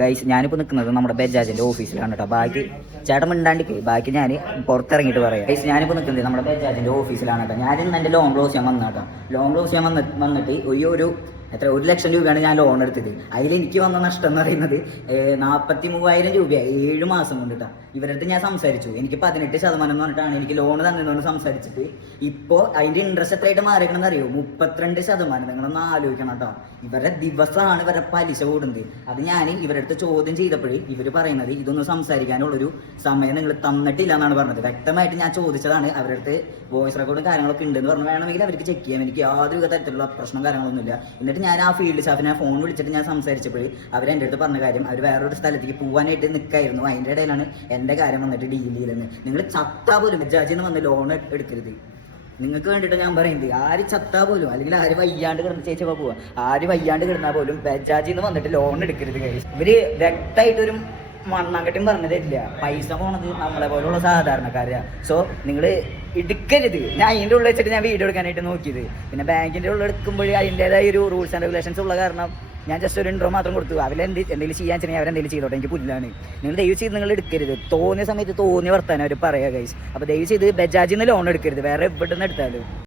Guys ഞാനിപ്പോൾ നിൽക്കുന്നത് നമ്മുടെ ബജാജിൻ്റെ ഓഫീസിലാണ് കേട്ടോ. ബാക്കി ചേട്ടൻ മിണ്ടാണ്ടിക്ക് ബാക്കി ഞാൻ പുറത്തിറങ്ങിയിട്ട് പറയാം. ഗൈസ് ഞാനിപ്പോൾ നിൽക്കുന്നത് നമ്മുടെ ബജാജിൻ്റെ ഓഫീസിലാണ് കേട്ടോ. ഞാൻ ഇന്ന് എൻ്റെ ലോൺ ക്ലോസ് ചെയ്യാൻ വന്ന കേട്ടോ. ലോൺ ക്ലോസ് ചെയ്യാൻ വന്നിട്ട് ഒരു 1 ലക്ഷം രൂപയാണ് ഞാൻ ലോൺ എടുത്തത്. അതിലെനിക്ക് വന്ന നഷ്ടം എന്ന് പറയുന്നത് 43,000 രൂപയാണ് 7 മാസം കൊണ്ടിട്ടാണ്. ഇവരടുത്ത് ഞാൻ സംസാരിച്ചു. എനിക്ക് 18% എന്ന് പറഞ്ഞിട്ടാണ് എനിക്ക് ലോൺ തന്നതെന്ന് സംസാരിച്ചിട്ട് ഇപ്പോൾ അതിൻ്റെ ഇൻട്രസ്റ്റ് എത്രയായിട്ട് മാറിക്കണമെന്ന് അറിയോ? 32%. നിങ്ങളൊന്ന് ആലോചിക്കണം കേട്ടോ. ഇവരുടെ ദിവസമാണ് ഇവരുടെ പലിശ കൂടുന്നത്. അത് ഞാൻ ഇവരടുത്ത് ചോദ്യം ചെയ്തപ്പോൾ ഇവർ പറയുന്നത് ഇതൊന്നും സംസാരിക്കാനുള്ളൊരു സമയം നിങ്ങൾ തന്നിട്ടില്ല എന്നാണ് പറഞ്ഞത്. വ്യക്തമായിട്ട് ഞാൻ ചോദിച്ചതാണ്. അവരടുത്ത് വോയിസ് റെക്കോർഡും കാര്യങ്ങളൊക്കെ ഉണ്ടെന്ന് പറഞ്ഞു. വേണമെങ്കിൽ അവർക്ക് ചെക്ക് ചെയ്യാം. എനിക്ക് യാതൊരു തരത്തിലുള്ള പ്രശ്നം കാര്യങ്ങളൊന്നുമില്ല. എന്നിട്ട് ഞാൻ ആ ഫീൽഡ് സ്റ്റാഫിനെ ഫോൺ വിളിച്ചിട്ട് ഞാൻ സംസാരിച്ചപ്പോൾ അവരെൻ്റെ അടുത്ത് പറഞ്ഞ കാര്യം അവർ വേറൊരു സ്ഥലത്തേക്ക് പോകാനായിട്ട് നിൽക്കായിരുന്നു. അതിൻ്റെ ഇടയിലാണ് എൻ്റെ കാര്യം വന്നിട്ട് ഡീൽ ചെയ്തെന്ന്. നിങ്ങൾ ചത്താ പോലും ബജാജിൽ നിന്ന് വന്ന് ലോൺ എടുക്കരുത്. നിങ്ങൾക്ക് വേണ്ടിയിട്ട് ഞാൻ പറയുന്നത് ആര് ചത്താ പോലും അല്ലെങ്കിൽ ആര് വയ്യാണ്ട് കിടന്ന് ചേച്ചൊക്കെ പോവുക ആര് വയ്യാണ്ട് കിടന്നാൽ പോലും ബജാജിൽ നിന്ന് വന്നിട്ട് ലോൺ എടുക്കരുത്. ഇവർ വ്യക്തമായിട്ടൊരു മണ്ണാങ്കട്ടിയും പറഞ്ഞു തരില്ല. പൈസ പോണത് നമ്മളെ പോലുള്ള സാധാരണക്കാരാ. സോ നിങ്ങൾ എടുക്കരുത്. ഞാൻ അതിൻ്റെ ഉള്ളിൽ വെച്ചിട്ട് ഞാൻ വീഡിയോ എടുക്കാനായിട്ട് നോക്കിയത്. പിന്നെ ബാങ്കിൻ്റെ ഉള്ളിൽ എടുക്കുമ്പോൾ അതിൻ്റെതായ ഒരു റൂൾസ് ആൻഡ് റെഗുലേഷൻസ് ഉള്ള കാരണം ഞാൻ ജസ്റ്റ് ഒരു ഇൻട്രോ മാത്രം കൊടുത്തു. എന്തെങ്കിലും ചെയ്യാൻ വെച്ചിട്ടുണ്ടെങ്കിൽ അവരെന്തെങ്കിലും ചെയ്തോട്ടെ, എനിക്ക് പുല്ലാണ്. നിങ്ങൾ ദയവ് ചെയ്ത് നിങ്ങൾ എടുക്കരുത്. തോന്നിയ സമയത്ത് തോന്നിയ വർത്താനം അവർ പറയുക ഗൈസ്. അപ്പോൾ ദയവ് ചെയ്ത് ബജാജിൽ നിന്ന് ലോൺ എടുക്കരുത്. വേറെ എവിടെ നിന്ന് എടുത്താലും